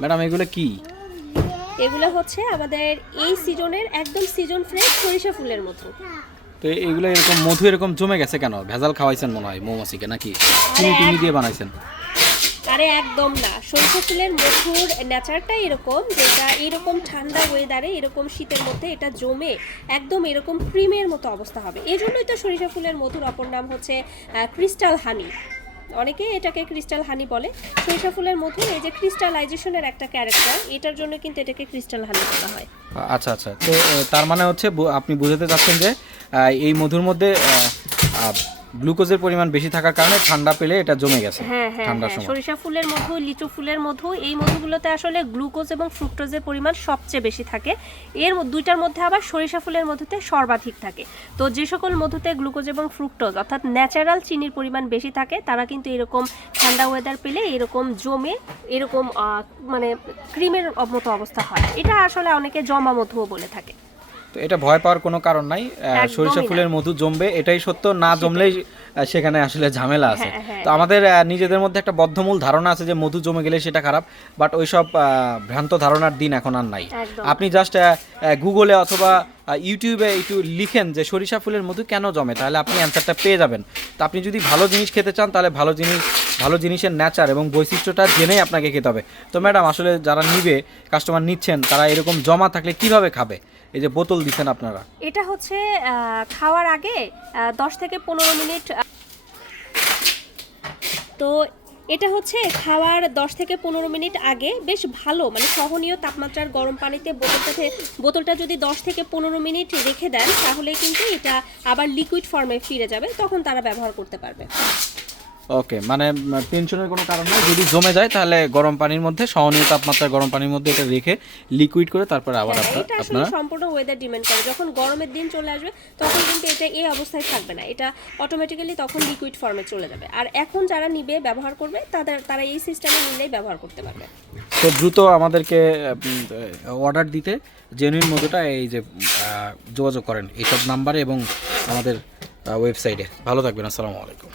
Madam এগুলো কি? এগুলো হচ্ছে আমাদের এই সিজনের একদম সিজন ফ্রেশ সরিষা ফুলের মধু। তো এগুলো এরকম মধু এরকম জমে গেছে কেন? ভেজাল খাওয়াইছেন মনে হয় মৌমাছিকে, নাকি চিনি আরে টিনি দিয়ে বানাইছেন? আরে একদম না, সরিষা ফুলের মধুর নেচারটাই এরকম, যেটা এরকম ঠান্ডা ওয়েদারে এরকম শীতের মধ্যে এটা জমে একদম এরকম ক্রিমের মতো অবস্থা হবে। এই জন্যই তো সরিষা ফুলের মধুর অপর নাম হচ্ছে ক্রিস্টাল হানি। অনেকে এটাকে ক্রিস্টাল হানি বলে। সরিষা ফুলের মধু এই যে ক্রিস্টালাইজেশনের একটা ক্যারেক্টার, এটার জন্য কিন্তু এটাকে ক্রিস্টাল হানি বলা হয়। আচ্ছা আচ্ছা, তো তার মানে হচ্ছে আপনি বোঝাতে চাচ্ছেন যে এই মধুর মধ্যে গ্লুকোজের পরিমাণ বেশি থাকার কারণে ঠান্ডা পেলে এটা জমে গেছে হ্যাঁ হ্যাঁ ঠান্ডার হ্যাঁ, সময়। সরিষা ফুলের মধু, লিচু ফুলের মধু, এই মধুগুলোতে আসলে গ্লুকোজ এবং ফ্রুক্টোজের পরিমাণ সবচেয়ে বেশি থাকে। দুইটার মধ্যে আবার সরিষা ফুলের মধুতে সর্বাধিক থাকে। তো যে সকল মধুতে গ্লুকোজ এবং ফ্রুক্টোজ অর্থাৎ ন্যাচারাল চিনির পরিমাণ বেশি থাকে, তারা কিন্তু এরকম ঠান্ডা ওয়েদার পেলে এরকম জমে এরকম মানে ক্রিমের মতো অবস্থা হয়। এটা আসলে অনেকে জমা মধুও বলে থাকে। তো এটা ভয় পাওয়ার কোনো কারণ নাই, সরিষা একদমই ফুলের না। মধু জমবে এটাই সত্য, না জমলেই সেখানে আসলে ঝামেলা আছে। হ্যাঁ, হ্যাঁ, তো আমাদের নিজেদের মধ্যে একটা বদ্ধমূল ধারণা আছে যে মধু জমে গেলে সেটা খারাপ, বাট ওইসব ভ্রান্ত ধারণার দিন এখন আর নাই। একদম। আপনি জাস্ট গুগলে অথবা ইউটিউবে একটু লিখেন যে সরিষা ফুলের মধু কেন জমে, তাহলে আপনি অ্যান্সারটা পেয়ে যাবেন। তো আপনি যদি ভালো জিনিস খেতে চান তাহলে ভালো জিনিসের নেচার এবং বৈশিষ্ট্যটা জেনেই আপনাকে খেতে হবে। তো ম্যাডাম আসলে যারা নিবে, কাস্টমার নিচ্ছেন, তারা এরকম জমা থাকলে কিভাবে খাবে? এই যে বোতল দিচ্ছেন আপনারা, এটা হচ্ছে খাওয়ার আগে 10 থেকে 15 মিনিট। তো এটা হচ্ছে খাওয়ার 10 থেকে 15 মিনিট আগে বেশ ভালো মানে সহনীয় তাপমাত্রার গরম পানিতে বোতলটা যদি 10 থেকে 15 মিনিট রেখে দেন, তাহলে কিন্তু এটা আবার লিকুইড ফর্মে ফিরে যাবে, তখন তারা ব্যবহার করতে পারবে। ওকে, মানে টেনশনের কোনো কারণ নেই। যদি জমে যায় তাহলে গরম পানির মধ্যে, সহনীয় তাপমাত্রার গরম পানির মধ্যে এটা রেখে লিকুইড করে তারপরে আবার হ্যাঁ, এটা আসলে আপনারা। সম্পূর্ণ ওয়েদার ডিপেন্ড করে। যখন গরমের দিন চলে আসবে তখন কিন্তু এটা এই অবস্থায় থাকবে না, এটা অটোমেটিক্যালি তখন লিকুইড ফর্মে চলে যাবে। আর এখন যারা নিবে ব্যবহার করবে তারা এই সিস্টেমে নিলেই ব্যবহার করতে পারবে। তো দ্রুত আমাদেরকে অর্ডার দিতে জেনুইন মধুটা এই যে যোগাযোগ করেন এইসব নাম্বারে এবং আমাদের ওয়েবসাইটে। ভালো থাকবেন, আসসালামু আলাইকুম।